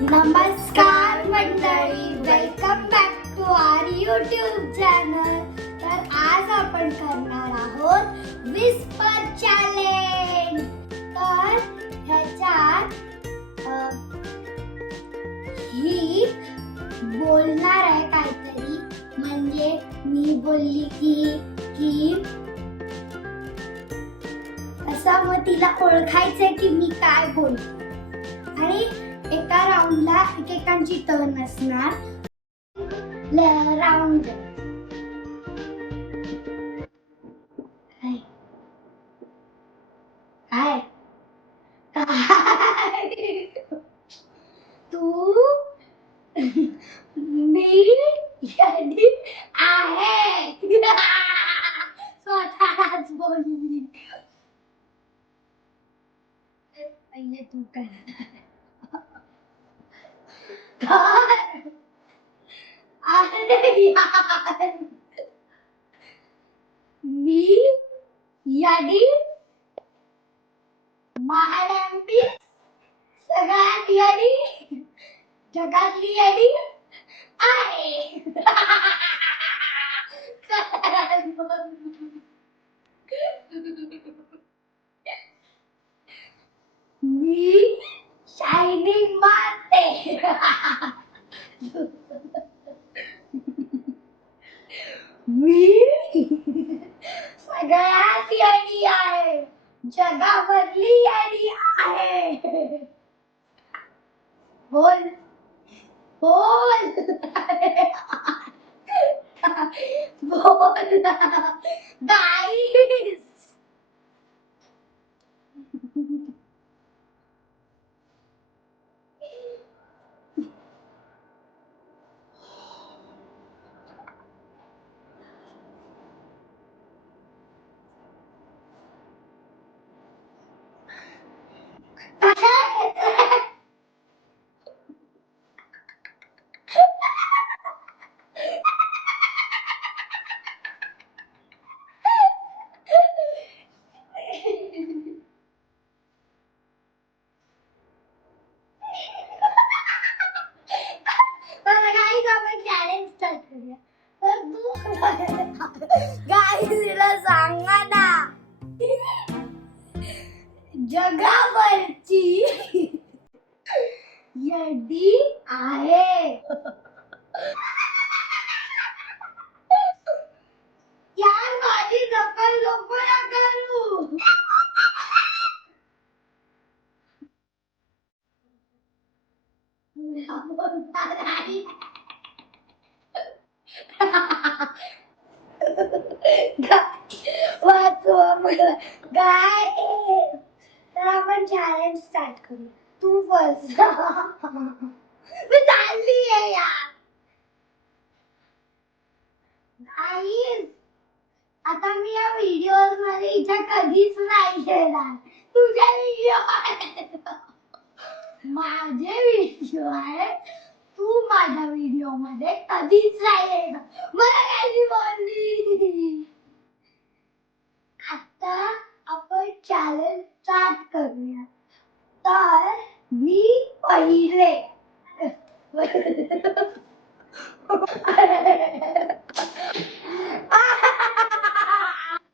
नमस्कार मंडळी, welcome back to our YouTube channel. तर आज आपण करणार आहोत विस्पर चॅलेंज. तर ह्याच्यात ही बोलणार आहे काहीतरी, म्हणजे मी बोलली की असं, मग तिला ओळखायचंय की मी काय बोलतो. आणि एका राऊंडला एकेकांची टर्न असणार. राऊंड काय काय तू मी यादी आहे. स्वतःच बोलली. पहिले तू कर. अरे यार, मी यादी महाराष्ट्री सगळ्यात यादी जगातली यादी आहे. मी शायनिंग मारते. मी सगळ्यात यादी आहे, जगामधली यादी आहे. बोल बोल बोल गाईस. सांगा ना, जगावरची यादी आहे. यार माझी नकल नको ना करू. वाचवा मला काय. तर आपण चॅलेंज स्टार्ट करू. तू फर्स्ट. मी चालली आहे यार. गाईस, आता मी या व्हिडिओज मध्ये इथे कधीच नाही येणार. तुझ्या व्हिडिओ माझे व्हिडिओ आहे. तू माझ्या व्हिडिओ मध्ये कधीच नाही येणार. मला काही बोलली. आता आपण चॅलेंज स्टार्ट करूया. तर मी पहिले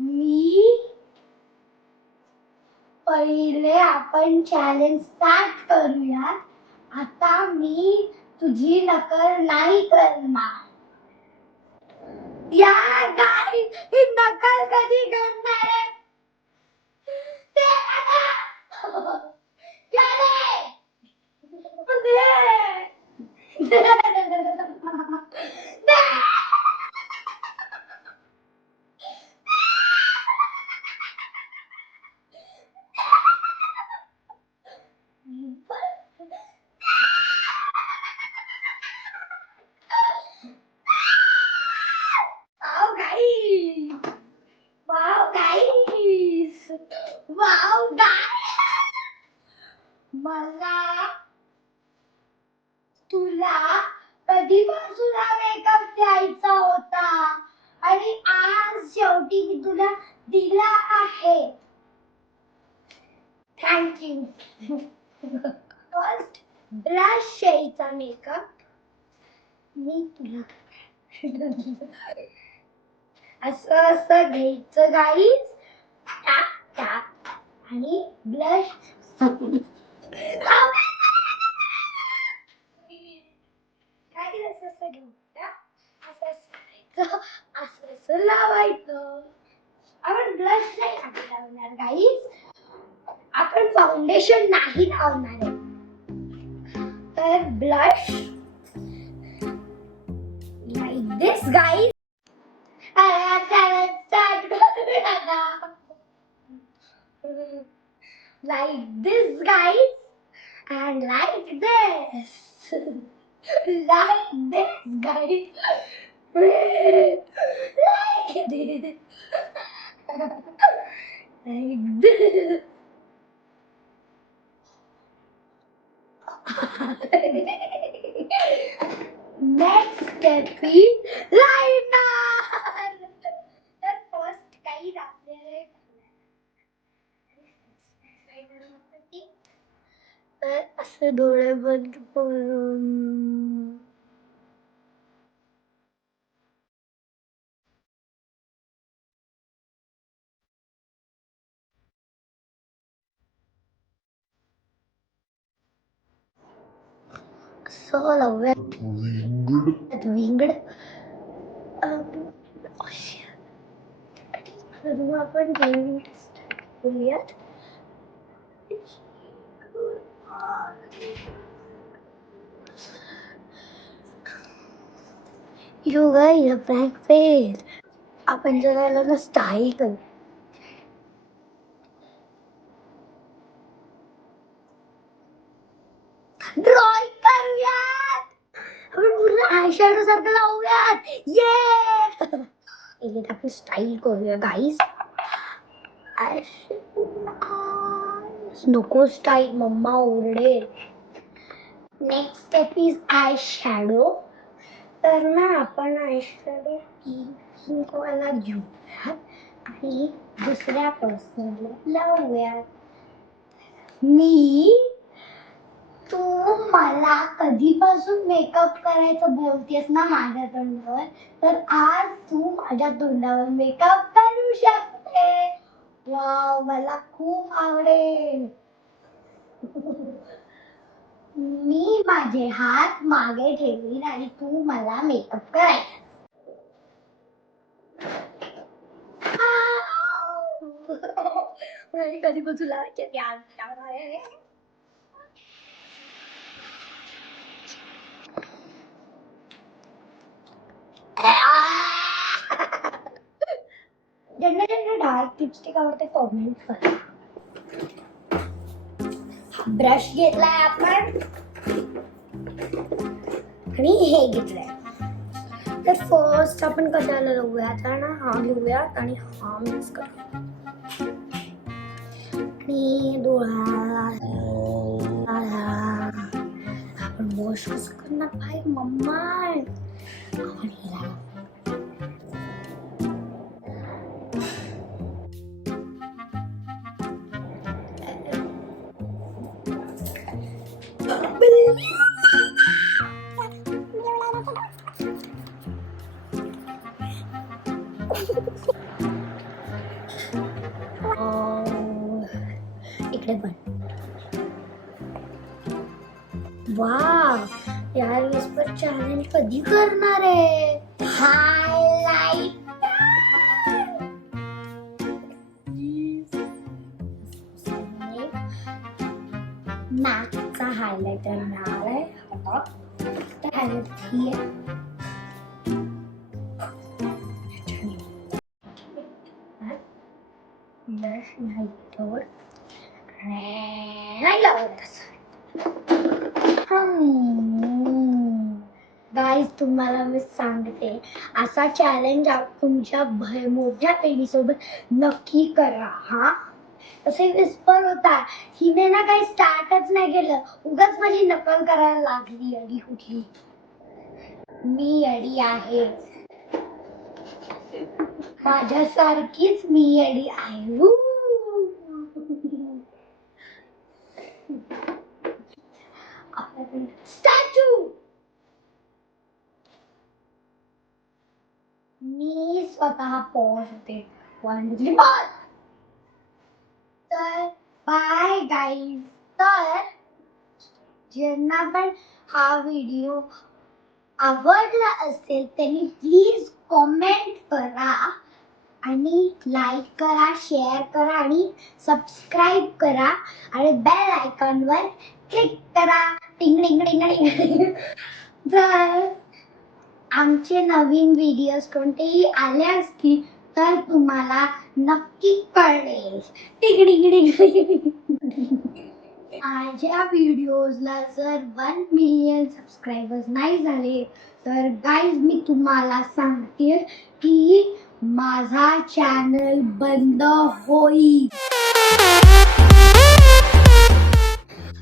मी पहिले आपण चॅलेंज स्टार्ट करूया. आता मी तुझी नकल नाही करणार. या गाई, ही नकल कधी करणार आहे? Wow, guys! Wow, guys! Wow, guys! मला तुला कधीपासून हा मेकअप द्यायचा होता आणि आज शेवटी मी तुला दिला आहे. Thank you. फर्स्ट ब्रश शेडचा मेकअप मी तुला असं असं घ्यायचं गाईज, टॅप टॅप आणि ब्लश काही असं असं घेऊन असं असं लावायचं. आपण ब्लश नाही लावणार गाईज, आपण फाउंडेशन नाही लावणार आहे. तर blush like this guys. Like this guys, and like this. Like this guys. Like this. Like this. Next step is liner. तर first काही आपल्याला तर असे डोळे बंद करून असं लावूयात विंगड. तर आपण करूयात. You guys, a prank fail. आपण जरा स्टाईल करू. ड्रॉइंग करूयात. आपण पूर्ण आय शॅडो सारखं लावूयात. ये आपण स्टाईल करूया गाईज. नको स्टाईल, मम्मा ओरडेल. Next step is eye shadow. तर ना आपण आय शॅडो पिंक वाला घेऊयात आणि दुसऱ्या पर्सनला लावूयात. तू मला कधीपासून मेकअप करायचं बोलतेस ना माझ्या तोंडावर, तर आज तू माझ्या तोंडावर मेकअप करू शकते. वाव, मला खूप आवडेल. मी माझे हात मागे ठेवीन आणि तू मला मेकअप करायचा. कधीपासून लावायचे ज्यांना ज्यांना डार्क लिपस्टिक आवडते कॉमेंट करा. ब्रश घेतलाय आपण आणि हे घेतलंय. तर फर्स्ट आपण कशाला लावूयात ना, हा घेऊयात आणि हा मिक्स करूया आणि डोळा आपण वॉश कसं करणार भाई मम्मा. आपण हिला इकडे पण. वाव यार, विस्पर चॅलेंज कधी करणार आहे. हायलाइट मॅकचा हायलाइटर मिळालाय. गाईज, तुम्हाला मी सांगते, असा चॅलेंज तुमच्या मोठ्या बहिणीसोबत नक्की करा. हा असे विस्पर होता, हिने ना काही स्टार्टच नाही केलं, उगाच माझी नकल करायला लागली. अडी कुठली मी अडी आहे, माझ्यासारखीच मी अडी आहे. स्वतः पॉज होते. 1 2 3 पॉज. तर बाय गाईज. तर ज्यांना पण हा व्हिडिओ आवडला असेल त्यांनी प्लीज कॉमेंट करा आणि लाईक करा, शेअर करा आणि सबस्क्राईब करा आणि बेल आयकॉनवर क्लिक करा. टिंग टिंग टिंग टिंग. जर आमचे नवीन व्हिडिओज कोणतेही आले असतील तर तुम्हाला नक्की कळेल. टिंग टिंग टिंग. माझ्या व्हिडिओजला जर 1 मिलियन सबस्क्रायबर्स नाही झाले तर गाईज मी तुम्हाला सांगते की माझा चॅनल बंद होईल.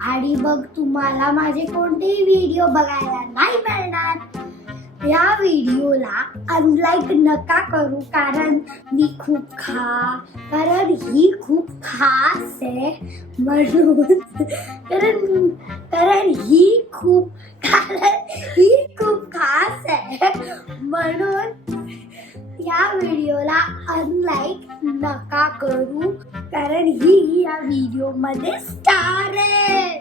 आणि मग तुम्हाला माझे कोणतेही व्हिडिओ बघायला नाही मिळणार. या व्हिडिओला अनलाईक नका करू कारण ही खूप खास आहे म्हणून. कारण ही खूप खास आहे म्हणून या व्हिडिओला अनलाईक नका करू कारण ही या व्हिडिओ मध्ये स्टार आहे.